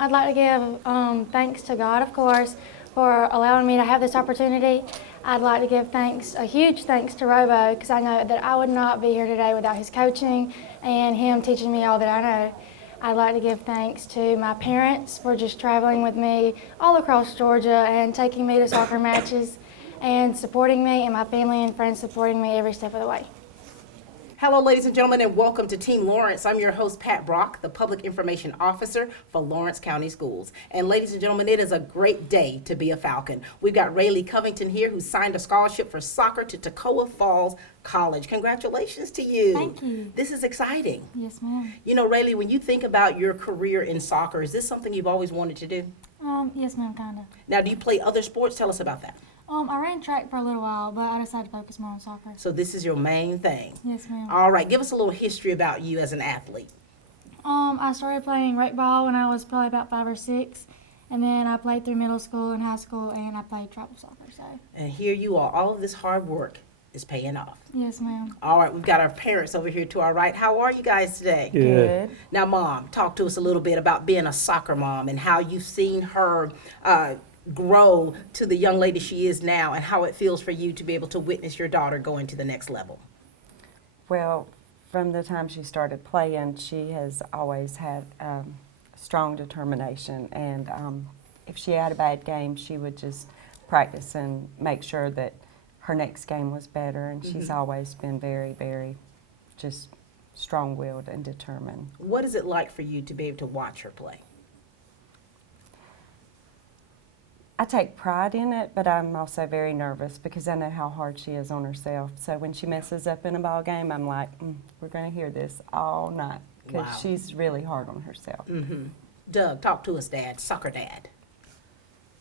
I'd like to give thanks to God, of course, for allowing me to have this opportunity. I'd like to give a huge thanks to Robo, because I know that I would not be here today without his coaching and him teaching me all that I know. I'd like to give thanks to my parents for just traveling with me all across Georgia and taking me to soccer matches and supporting me, and my family and friends supporting me every step of the way. Hello, ladies and gentlemen, and welcome to Team Lawrence. I'm your host, Pat Brock, the Public Information Officer for Lawrence County Schools. And ladies and gentlemen, it is a great day to be a Falcon. We've got Ralee Covington here, who signed a scholarship for soccer to Toccoa Falls College. Congratulations to you. Thank you. This is exciting. Yes, ma'am. You know, Ralee, when you think about your career in soccer, is this something you've always wanted to do? Yes, ma'am, kind of. Now, do you play other sports? Tell us about that. I ran track for a little while, but I decided to focus more on soccer. So this is your main thing? Yes, ma'am. All right, give us a little history about you as an athlete. I started playing rec ball when I was probably about 5 or 6, and then I played through middle school and high school, and I played travel soccer. So. And here you are. All of this hard work is paying off. Yes, ma'am. All right, we've got our parents over here to our right. How are you guys today? Good. Now, Mom, talk to us a little bit about being a soccer mom and how you've seen her grow to the young lady she is now, and how it feels for you to be able to witness your daughter going to the next level. Well, from the time she started playing, she has always had strong determination, and if she had a bad game, she would just practice and make sure that her next game was better, and she's always been very, very just strong-willed and determined. What is it like for you to be able to watch her play? I take pride in it, but I'm also very nervous because I know how hard she is on herself. So when she messes up in a ball game, I'm like, we're going to hear this all night, because she's really hard on herself. Doug, talk to us, Dad, soccer dad.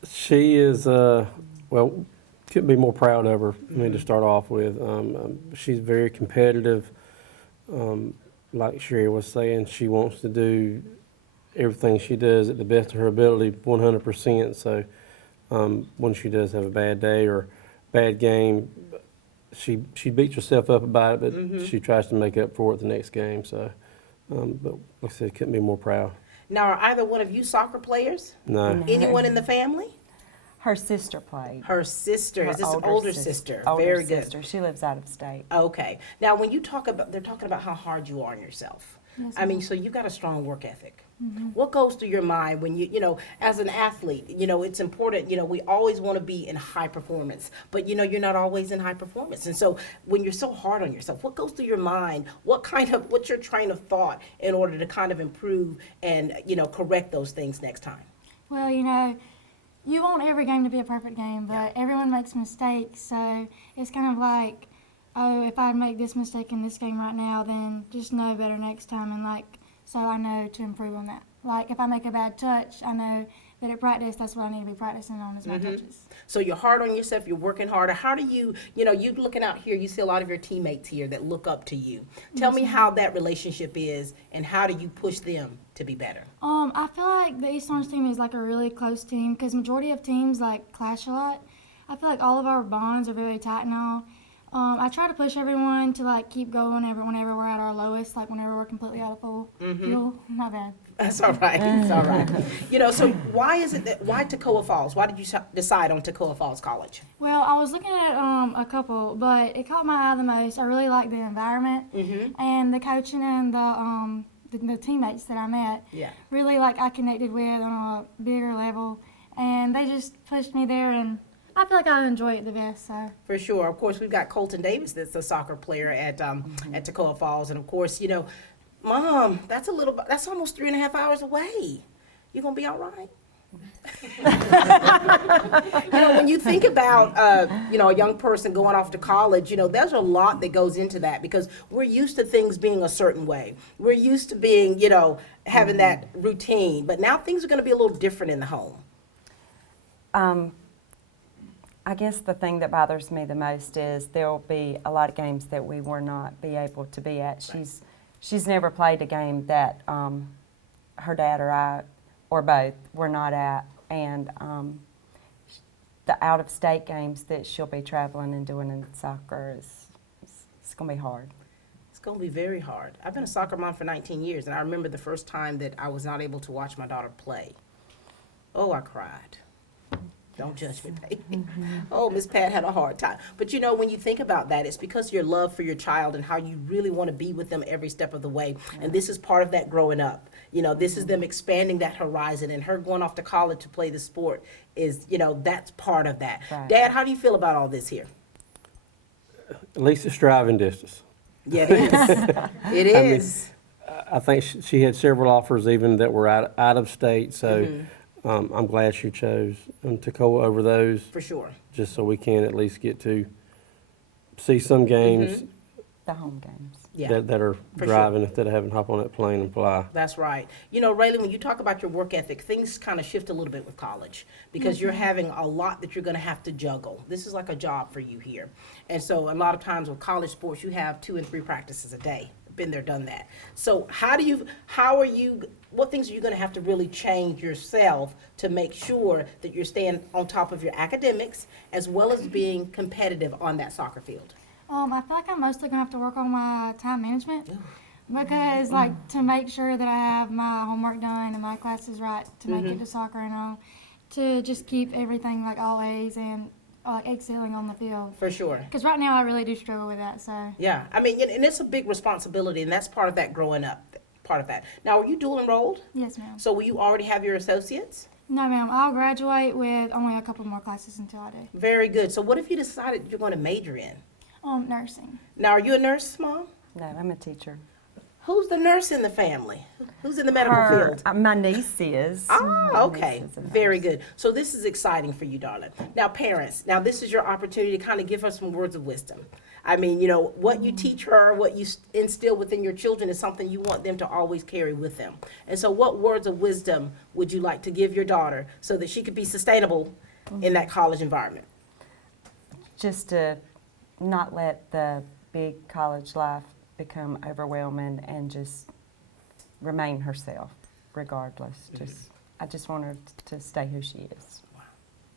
She is, well, couldn't be more proud of her, to start off with. She's very competitive. Like Sherry was saying, she wants to do everything she does at the best of her ability, 100%. So when she does have a bad day or bad game, she beats herself up about it, but she tries to make up for it the next game. So, but like I said, couldn't be more proud. Now, are either one of you soccer players? No. Anyone in the family? Her sister played. Her sister. Her Is this an older sister? Older Very sister. good. She lives out of state. Okay. Now, when you talk about, they're talking about how hard you are on yourself. Yes, I mean, ma'am. so you got a strong work ethic. What goes through your mind when you know, as an athlete, it's important, we always want to be in high performance, but you're not always in high performance. And so when you're so hard on yourself, what goes through your mind? What's your train of thought in order to kind of improve and, correct those things next time? Well, you want every game to be a perfect game, but everyone makes mistakes, so it's kind of like, oh, if I make this mistake in this game right now, then just know better next time, and so I know to improve on that. Like, if I make a bad touch, I know that at practice, that's what I need to be practicing on is my touches. So you're hard on yourself, you're working harder. How do you, you looking out here, you see a lot of your teammates here that look up to you. Tell me how that relationship is, and how do you push them to be better? I feel like the East Orange team is like a really close team, because majority of teams clash a lot. I feel like all of our bonds are very tight now. I try to push everyone to keep going whenever we're at our lowest, whenever we're completely out of fuel. My bad. That's all right. It's all right. So why Toccoa Falls? Why did you decide on Toccoa Falls College? Well, I was looking at a couple, but it caught my eye the most. I really like the environment and the coaching and the teammates that I met. Yeah. Really, I connected with on a bigger level, and they just pushed me there, and I feel like I enjoy it the best. So. For sure. Of course, we've got Colton Davis, that's a soccer player at Toccoa Falls, and of course, Mom, that's almost 3.5 hours away. You gonna be all right? When you think about a young person going off to college, there's a lot that goes into that, because we're used to things being a certain way. We're used to being, having that routine, but now things are going to be a little different in the home. I guess the thing that bothers me the most is there will be a lot of games that we will not be able to be at. She's never played a game that her dad or I or both were not at, and the out-of-state games that she'll be traveling and doing in soccer it's going to be hard. It's going to be very hard. I've been a soccer mom for 19 years, and I remember the first time that I was not able to watch my daughter play. Oh, I cried. Don't judge me, baby. Oh, Miss Pat had a hard time. But you know, when you think about that, it's because your love for your child and how you really want to be with them every step of the way. And this is part of that growing up. You know, this is them expanding that horizon, and her going off to college to play the sport is, you know, that's part of that. Right. Dad, how do you feel about all this here? At least it's driving distance. Yeah, it is. It is. I think she had several offers even that were out of state, so I'm glad she chose Toccoa over those, For sure. just so we can at least get to see some games The home games. Yeah. that are For driving instead of having to hop on that plane and fly. That's right. You know, Ralee, when you talk about your work ethic, things kind of shift a little bit with college because you're having a lot that you're going to have to juggle. This is like a job for you here. And so a lot of times with college sports, you have 2 and 3 practices a day. Been there, done that. So what things are you going to have to really change yourself to make sure that you're staying on top of your academics as well as being competitive on that soccer field? I feel like I'm mostly gonna have to work on my time management because, like, to make sure that I have my homework done and my classes right to make it to soccer and all, to just keep everything like all A's and excelling on the field. For sure. Because right now I really do struggle with that. So Yeah. I mean, and it's a big responsibility, and that's part of that growing up, part of that. Now, are you dual enrolled? yes, ma'am. So will you already have your associates? No, ma'am. I'll graduate with only a couple more classes until I do. Very good. So what if you decided you're going to major in? Nursing. Now, are you a nurse, Mom? No, I'm a teacher. Who's the nurse in the family? Who's in the medical field? My niece is. Ah, My okay. niece is a Very nurse. good. So this is exciting for you, darling. Now, parents, now this is your opportunity to kind of give us some words of wisdom. I mean, you know, what you teach her, what you instill within your children is something you want them to always carry with them. And so what words of wisdom would you like to give your daughter so that she could be sustainable in that college environment? Just to not let the big college life become overwhelming and just remain herself regardless. I just want her to stay who she is.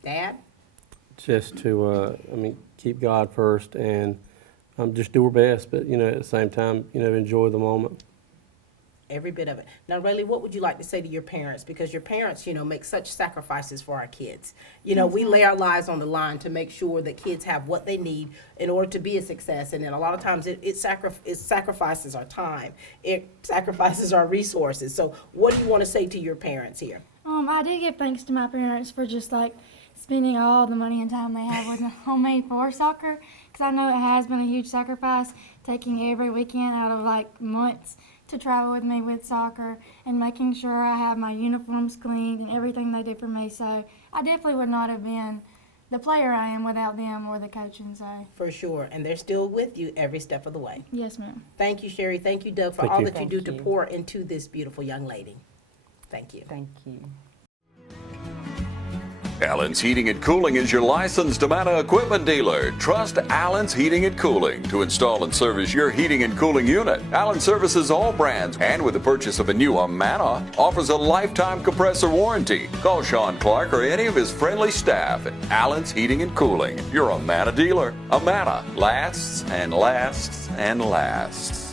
Dad? Just to, keep God first and just do her best, but, you know, at the same time, you know, enjoy the moment. Every bit of it. Now, Ralee, what would you like to say to your parents? Because your parents, you know, make such sacrifices for our kids. You know, we lay our lives on the line to make sure that kids have what they need in order to be a success. And then a lot of times it sacrifices our time. It sacrifices our resources. So what do you want to say to your parents here? I do give thanks to my parents for just like spending all the money and time they have on me for soccer, because I know it has been a huge sacrifice, taking every weekend out of like months to travel with me with soccer and making sure I have my uniforms cleaned and everything they do for me. So I definitely would not have been the player I am without them or the coaching. So For sure. And they're still with you every step of the way. yes, ma'am. Thank you, Sherry. Thank you, Doug, for Thank all you. that you do Thank to you. pour into this beautiful young lady. Thank you. Thank you. Allen's Heating and Cooling is your licensed Amana equipment dealer. Trust Allen's Heating and Cooling to install and service your heating and cooling unit. Allen services all brands, and with the purchase of a new Amana, offers a lifetime compressor warranty. Call Sean Clark or any of his friendly staff at Allen's Heating and Cooling, your Amana dealer. Amana lasts and lasts and lasts.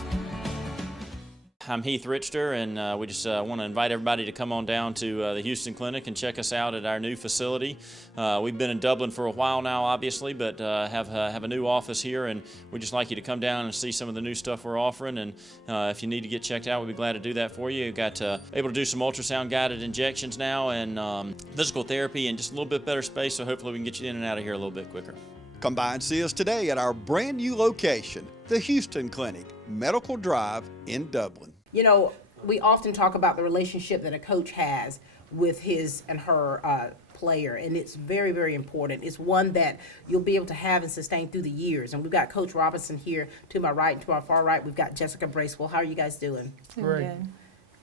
I'm Heath Richter, and we just want to invite everybody to come on down to the Houston Clinic and check us out at our new facility. We've been in Dublin for a while now, obviously, but have a new office here, and we'd just like you to come down and see some of the new stuff we're offering. And if you need to get checked out, we'd be glad to do that for you. We've got able to do some ultrasound-guided injections now, and physical therapy, and just a little bit better space, so hopefully we can get you in and out of here a little bit quicker. Come by and see us today at our brand new location, the Houston Clinic, Medical Drive in Dublin. You know, we often talk about the relationship that a coach has with his and her player, and it's very, very important. It's one that you'll be able to have and sustain through the years. And we've got Coach Robinson here to my right, and to our far right, we've got Jessica Bracewell. How are you guys doing? Great.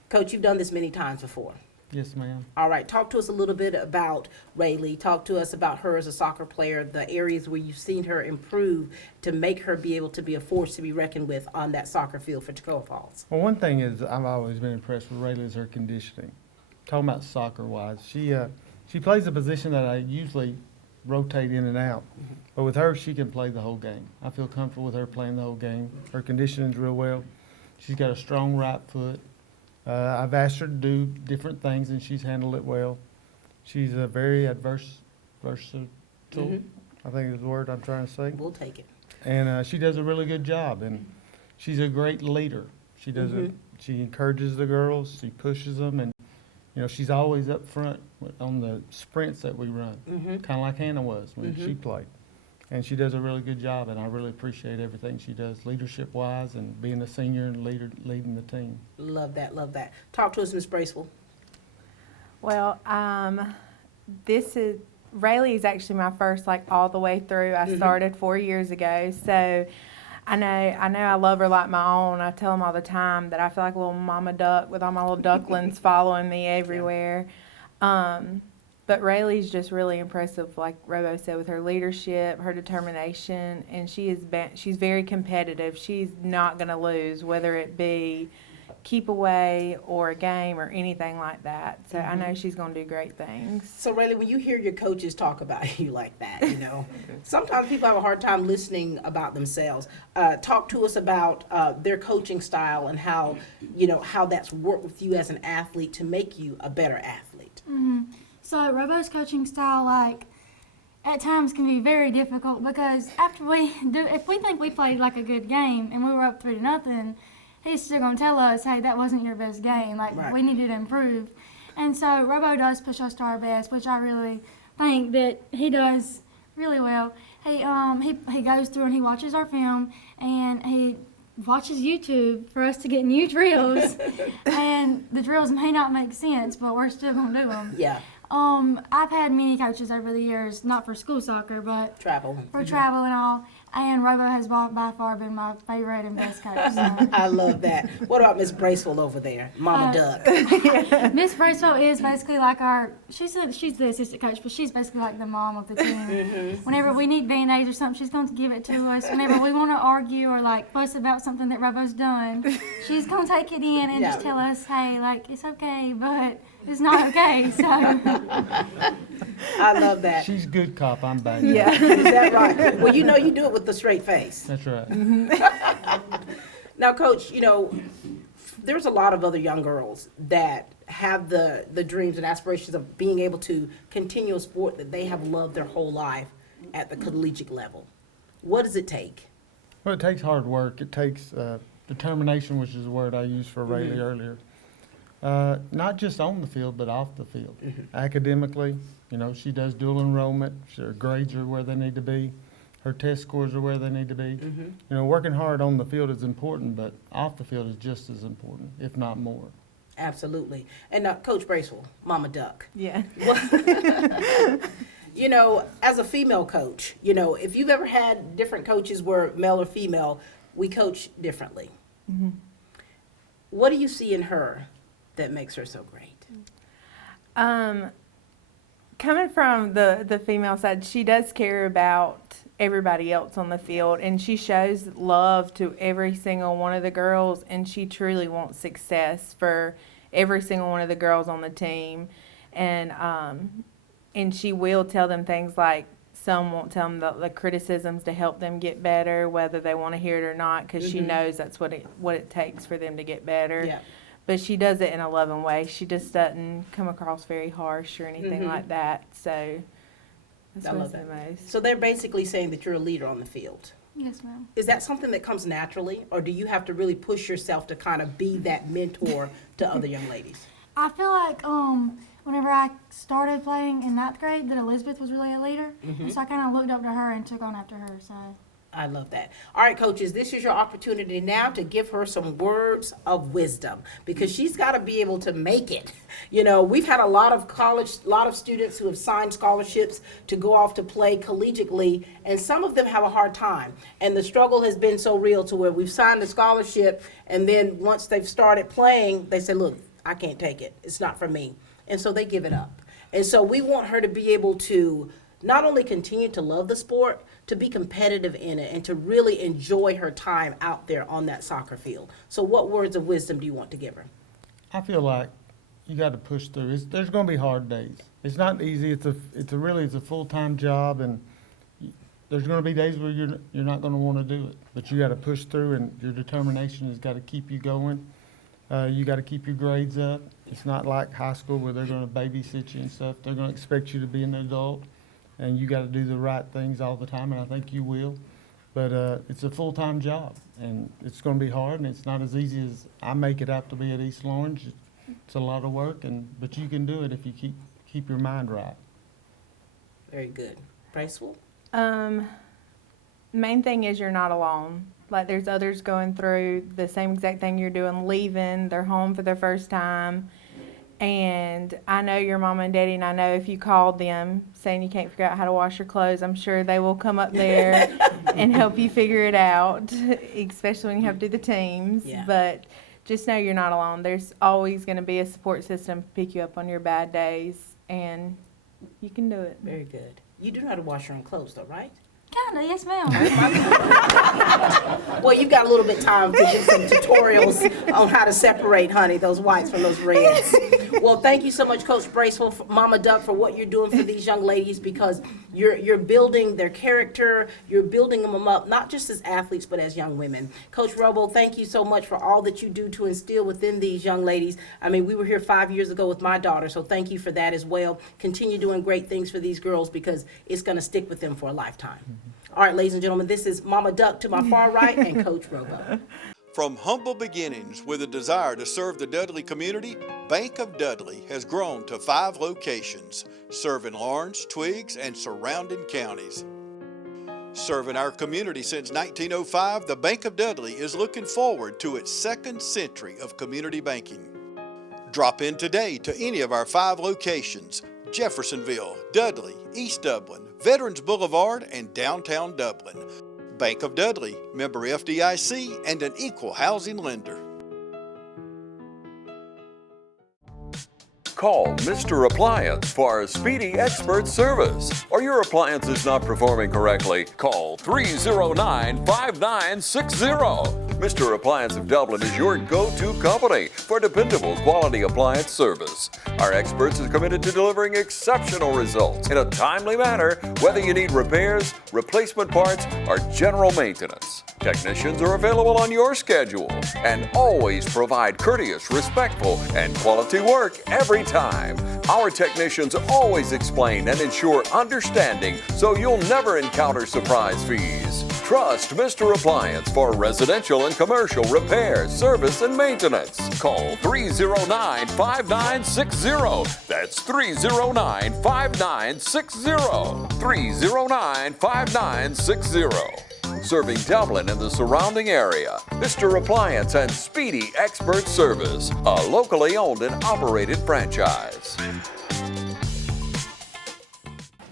Coach, you've done this many times before. Yes, ma'am. All right, talk to us a little bit about Ralee. Talk to us about her as a soccer player, the areas where you've seen her improve to make her be able to be a force to be reckoned with on that soccer field for Toccoa Falls. Well, one thing is I've always been impressed with Ralee is her conditioning. Talking about soccer-wise, she plays a position that I usually rotate in and out, but with her, she can play the whole game. I feel comfortable with her playing the whole game. Her conditioning's real well. She's got a strong right foot. I've asked her to do different things, and she's handled it well. She's a very versatile, I think is the word I'm trying to say. We'll take it. And she does a really good job, and she's a great leader. She does she encourages the girls, she pushes them, and you know, she's always up front on the sprints that we run, kind of like Hannah was when she played. And she does a really good job, and I really appreciate everything she does leadership-wise and being a senior and leading the team. Love that, love that. Talk to us, Ms. Bracewell. Well, Ralee is actually my first, like, all the way through. I started 4 years ago, so I know I love her like my own. I tell them all the time that I feel like a little mama duck with all my little ducklings following me everywhere. But Rayleigh's just really impressive, like Robo said, with her leadership, her determination, and she's very competitive. She's not going to lose, whether it be keep away or a game or anything like that. So I know she's going to do great things. So, Ralee, when you hear your coaches talk about you like that, you know, sometimes people have a hard time listening about themselves. Talk to us about their coaching style and how, you know, how that's worked with you as an athlete to make you a better athlete. So Robo's coaching style, like, at times can be very difficult because after if we think we played like a good game and we were up 3-0, he's still gonna tell us, hey, that wasn't your best game. Like, we needed to improve. And so Robo does push us to our best, which I really think that he does really well. He goes through and he watches our film and he watches YouTube for us to get new drills. And the drills may not make sense, but we're still gonna do them. Yeah. I've had many coaches over the years, not for school soccer, but Travel. for travel and all. And Robo has by far been my favorite and best coach. So. I love that. What about Miss Bracewell over there, Mama Duck? Miss Bracewell is basically like she's the assistant coach, but she's basically like the mom of the team. Whenever we need Band-Aids or something, she's going to give it to us. Whenever we want to argue or like fuss about something that Robo's done, she's going to take it in and just tell us, hey, like, it's okay, but it's not okay. So I love that. She's good cop, I'm bad. Yeah. Is that right? Well, you know you do it with the straight face. That's right. Now, Coach, you know, there's a lot of other young girls that have the dreams and aspirations of being able to continue a sport that they have loved their whole life at the collegiate level. What does it take? Well, it takes hard work. It takes determination, which is the word I used for Ralee earlier. Not just on the field, but off the field. Academically, you know, she does dual enrollment. Her grades are where they need to be. Her test scores are where they need to be. You know, working hard on the field is important, but off the field is just as important, if not more. Absolutely. And Coach Bracewell, Mama Duck. Yeah. You know, as a female coach, you know, if you've ever had different coaches where male or female, we coach differently. What do you see in her that makes her so great? Coming from the female side, she does care about everybody else on the field, and she shows love to every single one of the girls, and she truly wants success for every single one of the girls on the team. And she will tell them things like, some won't tell them the criticisms to help them get better, whether they want to hear it or not, because she knows that's what it takes for them to get better. Yeah. But she does it in a loving way. She just doesn't come across very harsh or anything like that. So that's I what love I that. most. So they're basically saying that you're a leader on the field. yes, ma'am. Is that something that comes naturally, or do you have to really push yourself to kind of be that mentor to other young ladies? I feel like whenever I started playing in 9th grade, that Elizabeth was really a leader, and so I kind of looked up to her and took on after her. So. I love that. All right, coaches, this is your opportunity now to give her some words of wisdom, because she's got to be able to make it. You know, we've had a lot of students who have signed scholarships to go off to play collegiately, and some of them have a hard time. And the struggle has been so real to where we've signed the scholarship, and then once they've started playing, they say, look, I can't take it. It's not for me. And so they give it up. And so we want her to be able to not only continue to love the sport, to be competitive in it and to really enjoy her time out there on that soccer field. So what words of wisdom do you want to give her? I feel like you got to push through. There's going to be hard days. It's not easy. It's a full-time job, and there's going to be days where you're not going to want to do it. But you got to push through, and your determination has got to keep you going. You got to keep your grades up. It's not like high school where they're going to babysit you and stuff. They're going to expect you to be an adult, and you got to do the right things all the time, and I think you will. But it's a full-time job, and it's going to be hard, and it's not as easy as I make it out to be at East Lawrence. It's a lot of work, but you can do it if you keep your mind right. Very good. Bracewell? Main thing is you're not alone. Like, there's others going through the same exact thing you're doing, leaving, they're home for their first time. And I know your mama and daddy, and I know if you called them saying you can't figure out how to wash your clothes, I'm sure they will come up there and help you figure it out, especially when you have to do the teams. Yeah. But just know you're not alone. There's always going to be a support system to pick you up on your bad days, and you can do it. Very good. You do know how to wash your own clothes, though, right? Kinda, yes, ma'am. Well, you've got a little bit of time to get some tutorials on how to separate, honey, those whites from those reds. Well, thank you so much, Coach Bracewell, Mama Duck, for what you're doing for these young ladies, because you're building their character, you're building them up, not just as athletes, but as young women. Coach Robo, thank you so much for all that you do to instill within these young ladies. I mean, we were here 5 years ago with my daughter, so thank you for that as well. Continue doing great things for these girls, because it's going to stick with them for a lifetime. All right, ladies and gentlemen, this is Mama Duck to my far right and Coach Robo. From humble beginnings with a desire to serve the Dudley community, Bank of Dudley has grown to 5 locations, serving Lawrence, Twiggs, and surrounding counties. Serving our community since 1905, the Bank of Dudley is looking forward to its 2nd century of community banking. Drop in today to any of our 5 locations: Jeffersonville, Dudley, East Dublin, Veterans Boulevard, and downtown Dublin. Bank of Dudley, member FDIC, and an equal housing lender. Call Mr. Appliance for our speedy expert service. Or your appliance is not performing correctly, call 309-5960. Mr. Appliance of Dublin is your go-to company for dependable quality appliance service. Our experts are committed to delivering exceptional results in a timely manner, whether you need repairs, replacement parts, or general maintenance. Technicians are available on your schedule and always provide courteous, respectful, and quality work every time. Our technicians always explain and ensure understanding, so you'll never encounter surprise fees. Trust Mr. Appliance for residential and commercial repair, service, and maintenance. Call 309-5960. That's 309-5960. 309-5960. Serving Dublin and the surrounding area. Mr. Appliance and Speedy Expert Service, a locally owned and operated franchise.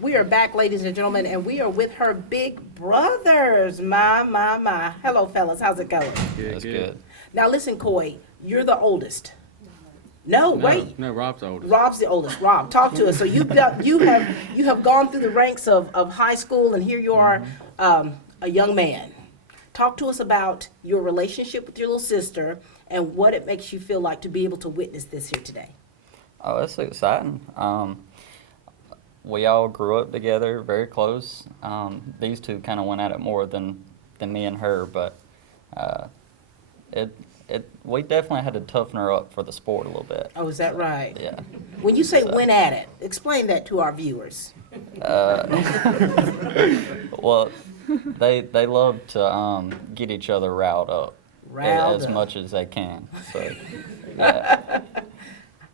We are back, ladies and gentlemen, and we are with her big brothers. My. Hello, fellas. How's it going? That's good. Now, listen, Coy, you're the oldest. No, wait. No, Rob's the oldest. Rob's the oldest. Rob, talk to us. So you have gone through the ranks of high school, and here you are, a young man. Talk to us about your relationship with your little sister and what it makes you feel like to be able to witness this here today. Oh, it's exciting. We all grew up together, very close. These two kind of went at it more than me and her, but we definitely had to toughen her up for the sport a little bit. Oh, is that right? Yeah. When you say went at it, explain that to our viewers. Well, they love to get each other riled up as much as they can. So, yeah.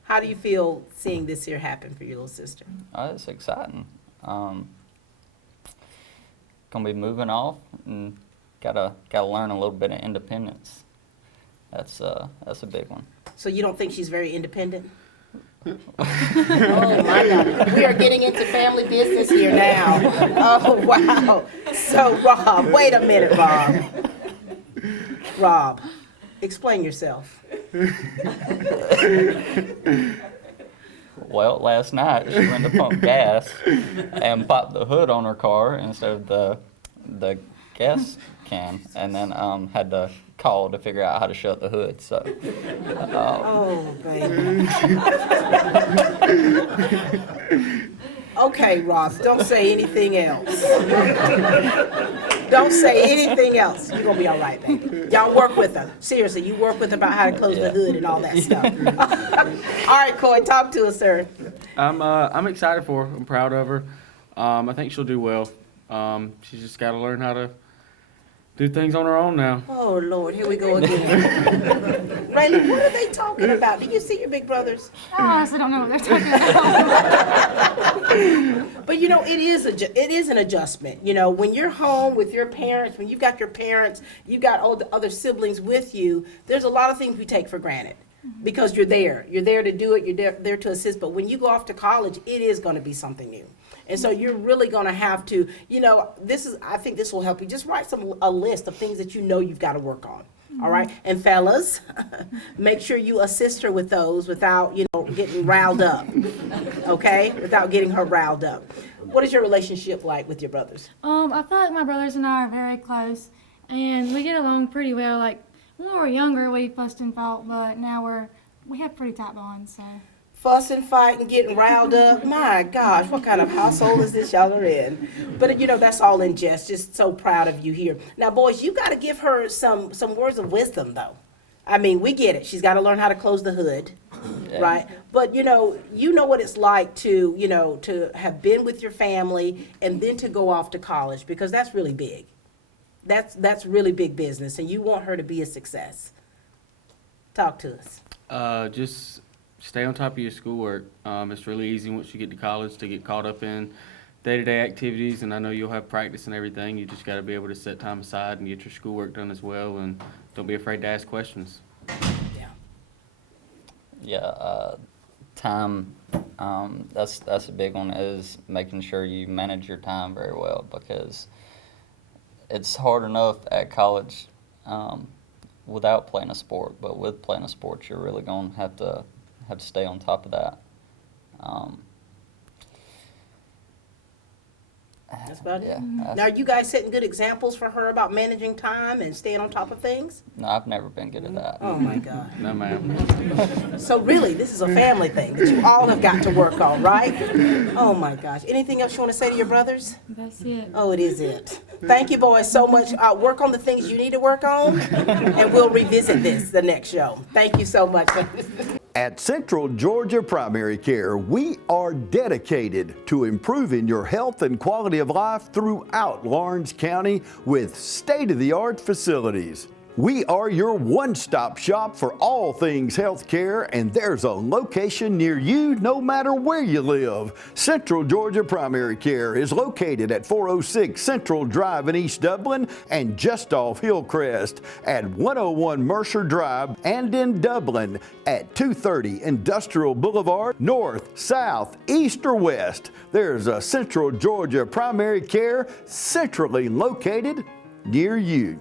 How do you feel seeing this here happen for your little sister? It's exciting. Gonna be moving off and gotta learn a little bit of independence. That's a big one. So you don't think she's very independent? Oh my God, we are getting into family business here now. Oh wow. So Rob, wait a minute, Rob. Rob, explain yourself. Well, last night she went to pump gas and popped the hood on her car instead of the gas can, and then had to call to figure out how to shut the hood. So. Oh baby. Okay, Ross, don't say anything else. Don't say anything else. You're going to be all right, baby. Y'all work with her. Seriously, you work with her about how to close the hood and all that stuff. All right, Coy, talk to us, sir. I'm excited for her. I'm proud of her. I think she'll do well. She's just got to learn how to do things on her own now. Oh, Lord, here we go again. Ralee, what are they talking about? Do you see your big brothers? I honestly don't know what they're talking about. But, you know, it is an adjustment. You know, when you're home with your parents, when you've got your parents, you've got all the other siblings with you, there's a lot of things we take for granted. Because you're there. You're there to do it. You're there to assist. But when you go off to college, it is going to be something new. And so you're really going to have to, you know, I think this will help you. Just write a list of things that you know you've got to work on. All right. And fellas, make sure you assist her with those without, you know, getting riled up. Okay? Without getting her riled up. What is your relationship like with your brothers? I feel like my brothers and I are very close, and we get along pretty well. Like, when we were younger, we fussed and fought, but now we have pretty tight bonds, so. Fussing, fighting, getting riled up. My gosh, what kind of household is this y'all are in? But, you know, that's all in jest. Just so proud of you here. Now, boys, you got to give her some words of wisdom, though. I mean, we get it. She's got to learn how to close the hood, right? But, you know what it's like to have been with your family and then to go off to college, because that's really big. That's really big business, and you want her to be a success. Talk to us. Just stay on top of your schoolwork. It's really easy once you get to college to get caught up in day-to-day activities, and I know you'll have practice and everything. You just got to be able to set time aside and get your schoolwork done as well, and don't be afraid to ask questions. Time, that's a big one, is making sure you manage your time very well, because it's hard enough at college without playing a sport, but with playing a sport, you're really going to have to stay on top of that. That's about it. Yeah. Now, are you guys setting good examples for her about managing time and staying on top of things? No, I've never been good at that. Oh, my God. No, ma'am. So really, this is a family thing that you all have got to work on, right? Oh, my gosh. Anything else you want to say to your brothers? That's it. Oh, it is it. Thank you, boys, so much. Work on the things you need to work on, and we'll revisit this the next show. Thank you so much. At Central Georgia Primary Care, we are dedicated to improving your health and quality of life throughout Lawrence County with state-of-the-art facilities. We are your one-stop shop for all things health care, and there's a location near you no matter where you live. Central Georgia Primary Care is located at 406 Central Drive in East Dublin and just off Hillcrest, at 101 Mercer Drive, and in Dublin at 230 Industrial Boulevard. North, south, east, or west, there's a Central Georgia Primary Care centrally located near you.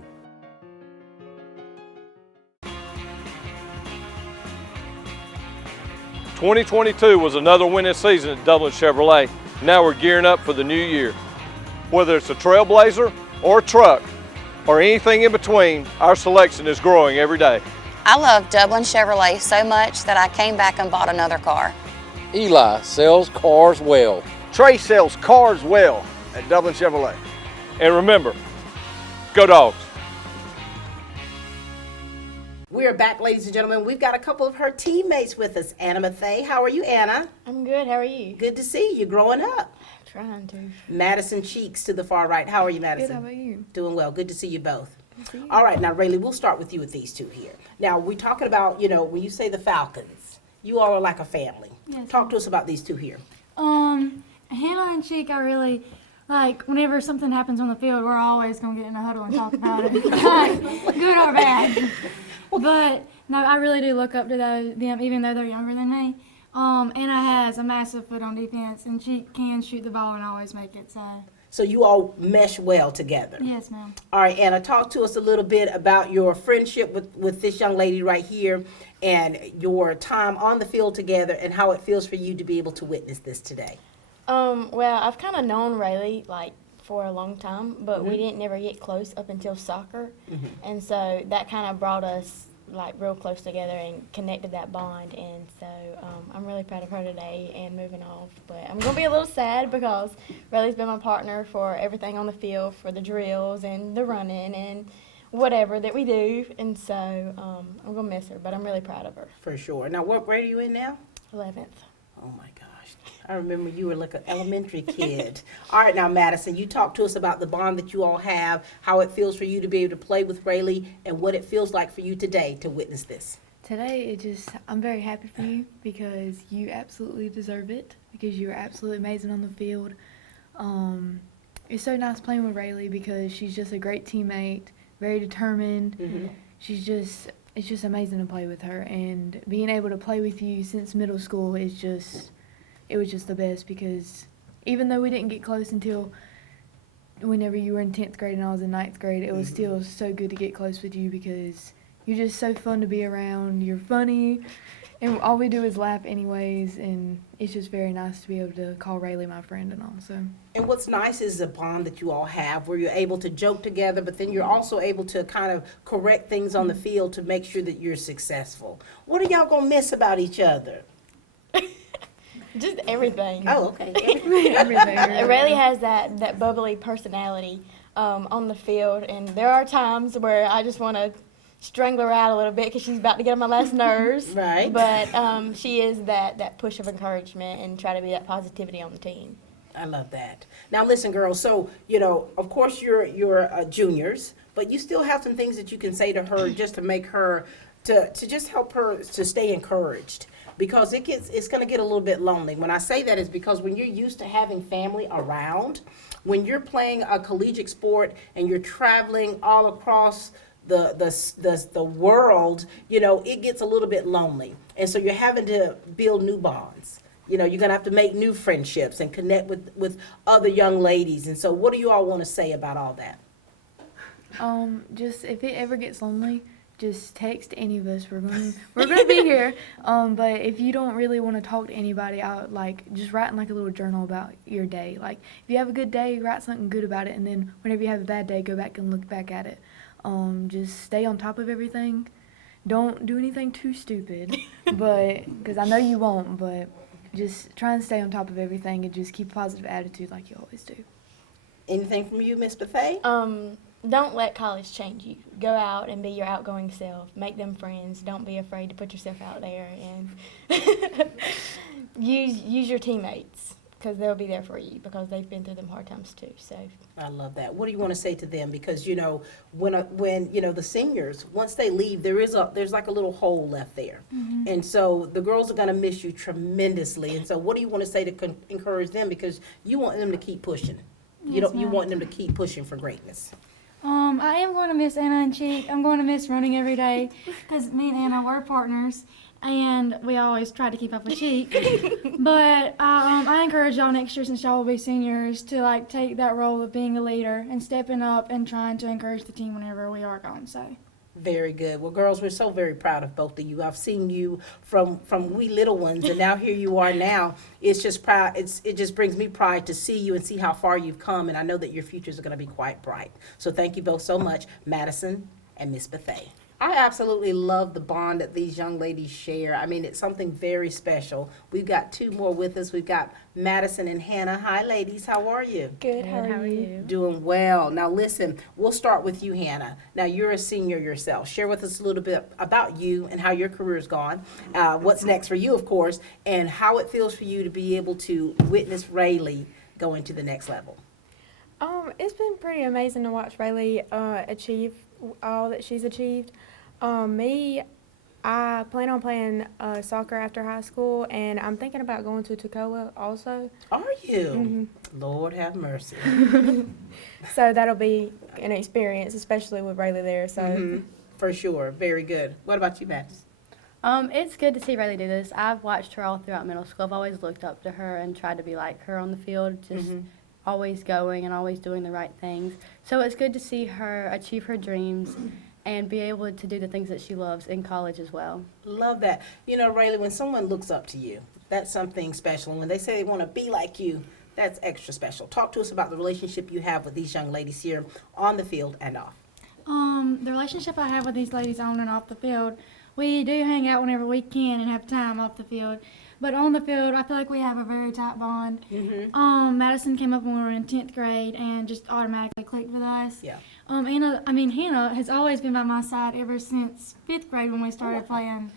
2022 was another winning season at Dublin Chevrolet. Now we're gearing up for the new year. Whether it's a Trailblazer or a truck or anything in between, our selection is growing every day. I love Dublin Chevrolet so much that I came back and bought another car. Eli sells cars well. Trey sells cars well at Dublin Chevrolet. And remember, go Dogs. We are back, ladies and gentlemen. We've got a couple of her teammates with us. Anna Mathey. How are you, Anna? I'm good. How are you? Good to see you. Growing up. Trying to. Madison Cheeks to the far right. How are you, Madison? Good. How about you? Doing well. Good to see you both. Good to see you. All right. Now, Ralee, we'll start with you with these two here. Now, we're talking about, when you say the Falcons, you all are like a family. Yes, Talk to us about these two here. Hannah and Cheek, I really, like, whenever something happens on the field, we're always going to get in a huddle and talk about it, like, good or bad. But, no, I really do look up to them, even though they're younger than me. Anna has a massive foot on defense, and she can shoot the ball and always make it, So you all mesh well together. Yes, ma'am. All right, Anna, talk to us a little bit about your friendship with this young lady right here and your time on the field together and how it feels for you to be able to witness this today. Well, I've kind of known Ralee, like, for a long time, but we didn't never get close up until soccer. And so that kind of brought us, like real close together and connected that bond. And so I'm really proud of her today and moving off. But I'm going to be a little sad because Ralee's been my partner for everything on the field, for the drills and the running and whatever that we do. And so I'm going to miss her, but I'm really proud of her. For sure. Now, what grade are you in now? 11th. Oh my gosh. I remember you were like an elementary kid. All right, now Madison, you talk to us about the bond that you all have, how it feels for you to be able to play with Ralee, and what it feels like for you today to witness this. Today, I'm very happy for you because you absolutely deserve it, because you are absolutely amazing on the field. It's so nice playing with Ralee because she's just a great teammate, very determined. Mm-hmm. It's just amazing to play with her, and being able to play with you since middle school it was just the best, because even though we didn't get close until whenever you were in 10th grade and I was in 9th grade, it was still so good to get close with you because you're just so fun to be around. You're funny, and all we do is laugh anyways, and it's just very nice to be able to call Ralee my friend and all. So. And what's nice is the bond that you all have where you're able to joke together, but then you're also able to kind of correct things on the field to make sure that you're successful. What are y'all going to miss about each other? Just everything. Oh, okay. Everything. Ralee has that bubbly personality on the field, and there are times where I just want to strangle her out a little bit because she's about to get on my last nerves. Right. But she is that push of encouragement and try to be that positivity on the team. I love that. Now listen, girls, so, of course you're juniors, but you still have some things that you can say to her just to make her, to just help her to stay encouraged. Because it's going to get a little bit lonely. When I say that is because when you're used to having family around, when you're playing a collegiate sport and you're traveling all across the world, it gets a little bit lonely. And so you're having to build new bonds. You're going to have to make new friendships and connect with other young ladies. And so what do you all want to say about all that? Just if it ever gets lonely, just text any of us. We're gonna be here. But if you don't really want to talk to anybody, just write in a little journal about your day. Like if you have a good day, write something good about it, and then whenever you have a bad day, go back and look back at it. Just stay on top of everything. Don't do anything too stupid, because I know you won't. But just try and stay on top of everything and just keep a positive attitude like you always do. Anything from you, Miss Bethay? Don't let college change you. Go out and be your outgoing self. Make them friends. Don't be afraid to put yourself out there, and use your teammates because they'll be there for you because they've been through them hard times too. So I love that. What do you want to say to them? Because when the seniors, once they leave, there's like a little hole left there, and so the girls are going to miss you tremendously. And so what do you want to say to encourage them? Because you want them to keep pushing. You want them to keep pushing for greatness. I am going to miss Anna and Cheek. I'm going to miss running every day because me and Anna were partners, and we always try to keep up with Cheek. But I encourage y'all next year, since y'all will be seniors, to take that role of being a leader and stepping up and trying to encourage the team whenever we are gone. So. Very good. Well, girls, we're so very proud of both of you. I've seen you from wee little ones, and now here you are now. It's just proud. It just brings me pride to see you and see how far you've come, and I know that your futures are going to be quite bright. So thank you both so much, Madison and Miss Bethay. I absolutely love the bond that these young ladies share. I mean, it's something very special. We've got two more with us. We've got Madison and Hannah. Hi, ladies. How are you? Good. How are you? Doing well. Now, listen, we'll start with you, Hannah. Now, you're a senior yourself. Share with us a little bit about you and how your career's gone, what's next for you, of course, and how it feels for you to be able to witness Ralee going to the next level. It's been pretty amazing to watch Ralee achieve all that she's achieved. I plan on playing soccer after high school, and I'm thinking about going to Toccoa also. Are you? Lord have mercy. So that'll be an experience, especially with Ralee there. So For sure. Very good. What about you, Max? It's good to see Ralee do this. I've watched her all throughout middle school. I've always looked up to her and tried to be like her on the field, just always going and always doing the right things. So it's good to see her achieve her dreams and be able to do the things that she loves in college as well. Love that. Ralee, when someone looks up to you, that's something special. When they say they want to be like you, that's extra special. Talk to us about the relationship you have with these young ladies here on the field and off. The relationship I have with these ladies on and off the field, we do hang out whenever we can and have time off the field. But on the field, I feel like we have a very tight bond. Madison came up when we were in 10th grade and just automatically clicked with us. Yeah. Hannah has always been by my side ever since 5th grade when we started playing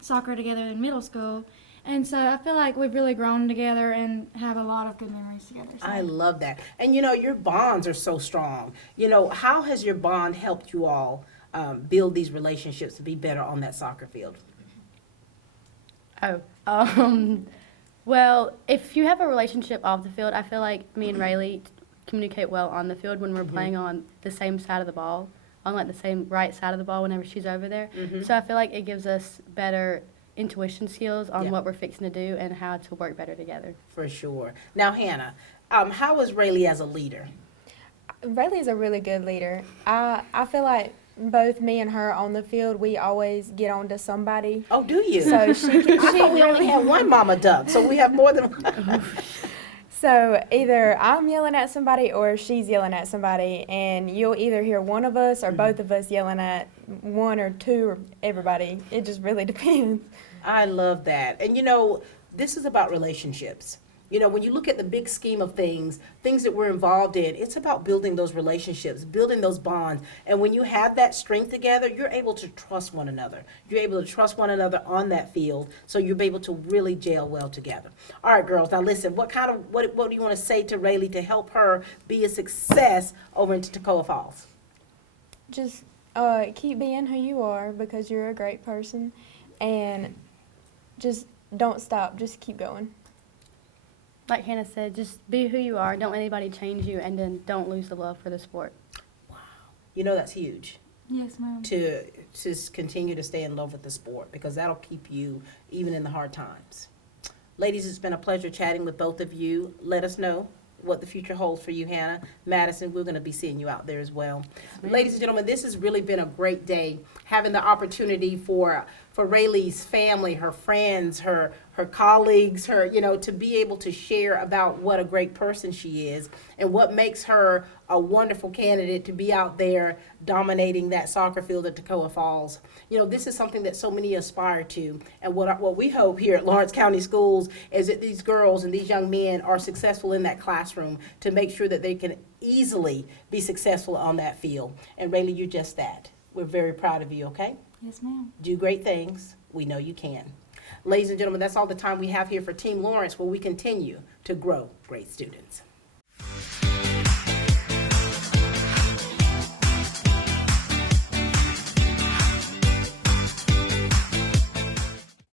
soccer together in middle school. And so I feel like we've really grown together and have a lot of good memories together. So. I love that. And your bonds are so strong. How has your bond helped you all build these relationships to be better on that soccer field? Well, if you have a relationship off the field, I feel like me and Ralee communicate well on the field when we're playing on the same side of the ball, on like the same right side of the ball whenever she's over there. So I feel like it gives us better intuition skills on what we're fixing to do and how to work better together. For sure. Now, Hannah, how is Ralee as a leader? Rayleigh's a really good leader. I feel like both me and her on the field, we always get on to somebody. Oh, do you? So she I thought we only had one mama duck, so we have more than one. So either I'm yelling at somebody or she's yelling at somebody, and you'll either hear one of us or both of us yelling at one or two or everybody. It just really depends. I love that. And this is about relationships. When you look at the big scheme of things that we're involved in, it's about building those relationships, building those bonds. And when you have that strength together, you're able to trust one another. You're able to trust one another on that field, so you'll be able to really gel well together. All right, girls, now listen, what do you want to say to Ralee to help her be a success over into Toccoa Falls? Just keep being who you are, because you're a great person, and just don't stop. Just keep going. Like Hannah said, just be who you are. Don't let anybody change you, and then don't lose the love for the sport. Wow. That's huge. Yes, ma'am. To just continue to stay in love with the sport, because that'll keep you even in the hard times. Ladies, it's been a pleasure chatting with both of you. Let us know what the future holds for you, Hannah. Madison, we're going to be seeing you out there as well. Ladies and gentlemen, this has really been a great day, having the opportunity for Ralee's family, her friends, her colleagues, to be able to share about what a great person she is and what makes her a wonderful candidate to be out there dominating that soccer field at Toccoa Falls. This is something that so many aspire to, and what we hope here at Lawrence County Schools is that these girls and these young men are successful in that classroom to make sure that they can easily be successful on that field. And Ralee, you're just that. We're very proud of you, okay? Yes, ma'am. Do great things. We know you can. Ladies and gentlemen, that's all the time we have here for Team Lawrence, where we continue to grow great students.